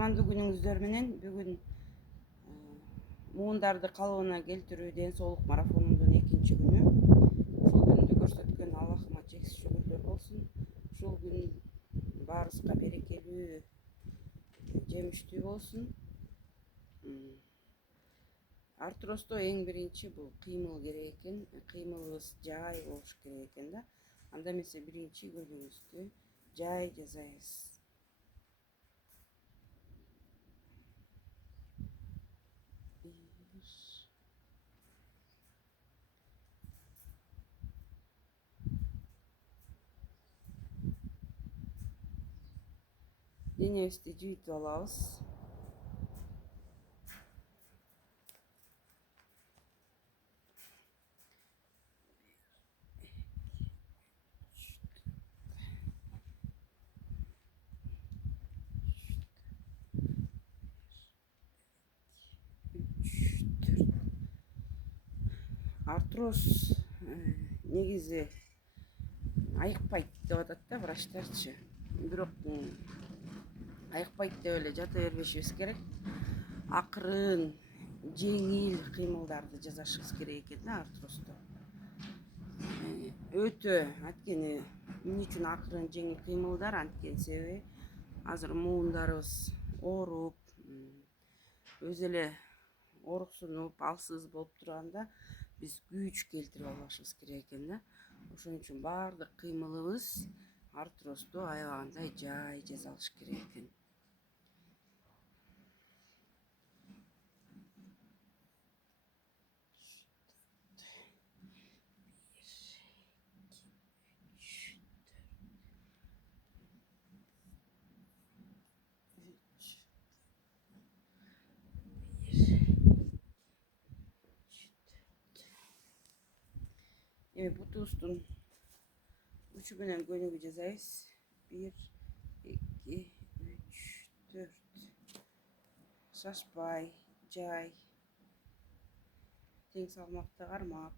кутмандуу күнүңүздөр менен бүгүн муундарды калыбына келтирүү ден соолук марафонумдун 2-чи күнү. Ушул күндү көрсөткөн Аллахыма чексиз шүгүрлөр болсун. Ушул күн баарыбызга берекелүү, жемиштүү болсун. Артросто эң биринчи бул кыймыл керек экен. Кыймылыбыз жай болуш керек экен да. Анда эмесе биринчи көзүңүздү жай жасайбыз. Денебизди жыйтып алабыз. Артроз негизи айыкпайт деп атат да врачтарчы. Бирок айыкпайт деп эле жата бербешибиз керек. Акырын, жеңил кыймылдарды жасашыбыз керек экен да артроздо. Өтө анткени эмне үчүн акырын, жеңил кыймылдар? Анткени себеби азыр муундарыбыз ооруп, өзү эле ооруксунуп, алсыз болуп турганда биз күч келтирип албашыбыз керек экен да. Ошон үчүн баардык кыймылыбыз артрозду аябагандай жай жасалыш керек экен. Бутубуздун учу менен көнүгүү жасайбыз. 1, 2, 3, 4. Шашпай, жай. Тең салмакта кармап.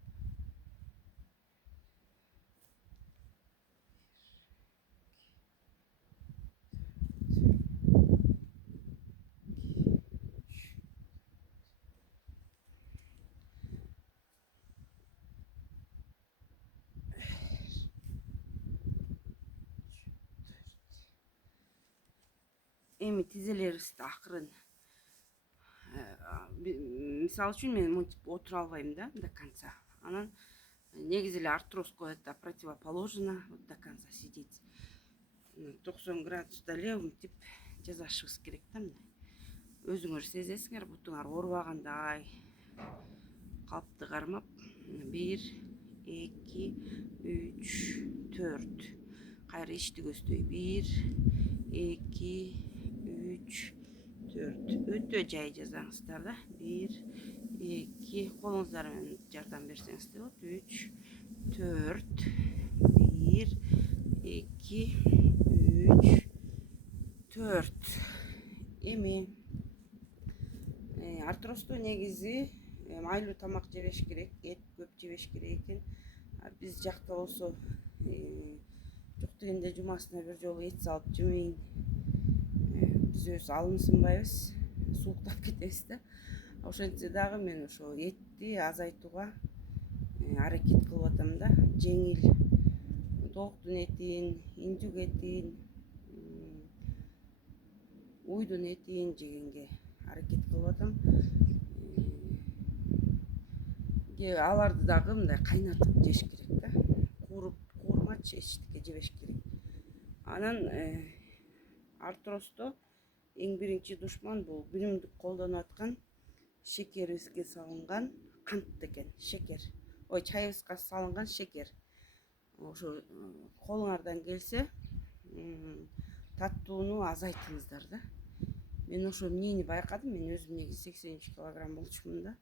Эми тизелерибизди акырын. Мисалы үчүн мен мынтип отура албайм да до конца. Анан негизи эле артроз коет да противоположно до конца сидеть. 90 градуста эле мынтип жасашыбыз керек да. Өзүңөр сезесиңер, бутуңар оорубагандай калпты кармап 1, 2, 3, 4. Кайра ичти көздөй 1, 2, 3, 4. Өтө жай жасаңыздар да. 1, 2, колуңуздар менен жардам берсеңиз де болот. 3, 4. 1, 2, 3, 4. Эми артрозду негизи майлуу тамак жебеш керек, эт көп жебеш керек экен. Биз жакта болсо жок дегенде жумасына бир жолу эт салып жемейин. Биз өзү алымсынбайбыз, сууктап кетебиз да. Ошентсе дагы мен ошо этти азайтууга аракет кылып атам да. Жеңил тооктун этин, индюк этин, уйдун этин жегенге аракет кылып атам. Аларды дагы мындай кайнатып жеш керек да. Куурмачы эчтеке жебеш керек. Анан артроздо эң биринчи душман бул күнүмдүк колдонуп аткан шекерибизге салынган кант экен. Шекер. Чайыбызга салынган шекер. Ошо колуңардан келсе таттууну азайтыңыздар да. Мен ошо эмнени байкадым, мен өзүм негизи 83 килограмм болчумун да.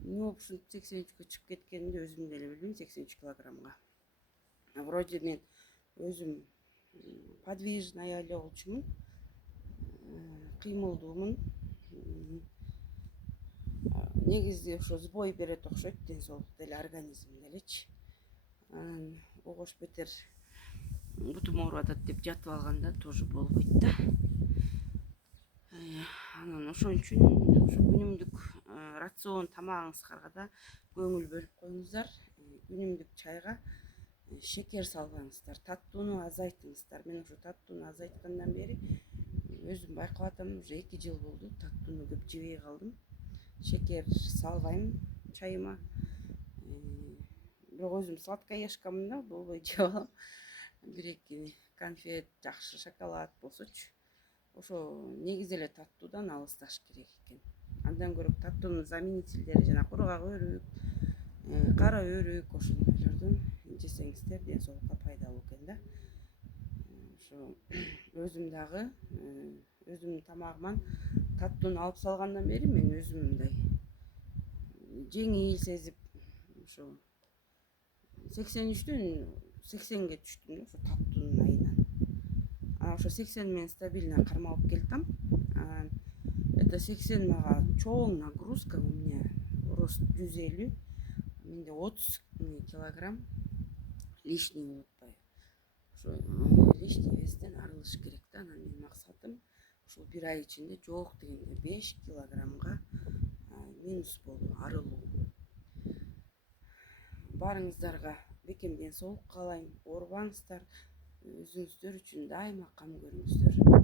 Эмне болуп ушинтип 83-кө чыгып кеткенимди өзүм деле билбейм. 83 килограммга. Вроде мен өзүм подвижный эле болчумун. Кыймылдуумун. Негизи ошо сбой берет окшойт ден соолук деле, организм делечи. Анан огош бетер бутум ооруп атат деп жатып алганда тоже болбойт да. ошон үчүн ушу күнүмдүк рацион тамагыңызга да көңүл бөлүп коюңуздар. Күнүмдүк чайга шекер салбаңыздар, таттууну азайтыңыздар. Мен ушу таттууну азайткандан бери өзүм байкап атам, уже 2 жыл болду. Таттууну көп жебей калдым. Шекер салбайм чайыма. Бирок өзүм сладкоежкамын да, болбой жеп алам. 1-2 конфет, жакшы шоколад болсочу. Ошо негизи эле таттуудан алысташ керек экен. Андан көрө таттуунун заменительдери жана кургак өрүк, кара өрүк ошондойлордон жесеңиздер ден соолукка пайдалуу экен да. Ошо өзүм дагы өзүмдүн тамагыман таттууну алып салгандан бери мен өзүм мындай жеңил сезип, ошо 83дөн 80ге түштүм ошо таттуунун айынан. Ошо 80 менен стабильно кармалып келатам. Это 80 мага чоң нагрузка, у меня рост 150, менде 30 килограмм лишний болуп атпайбы. Ошо лишний вестен арылыш керек да. Анан менин максатым ушул 1 ай ичинде жок дегенде 5 килограммга минус болуу, арылуу. Барыңыздарга бекем ден соолук каалайм. Оорубаңыздар. Өзүңүздөр үчүн дайыма кам көрүңүздөр.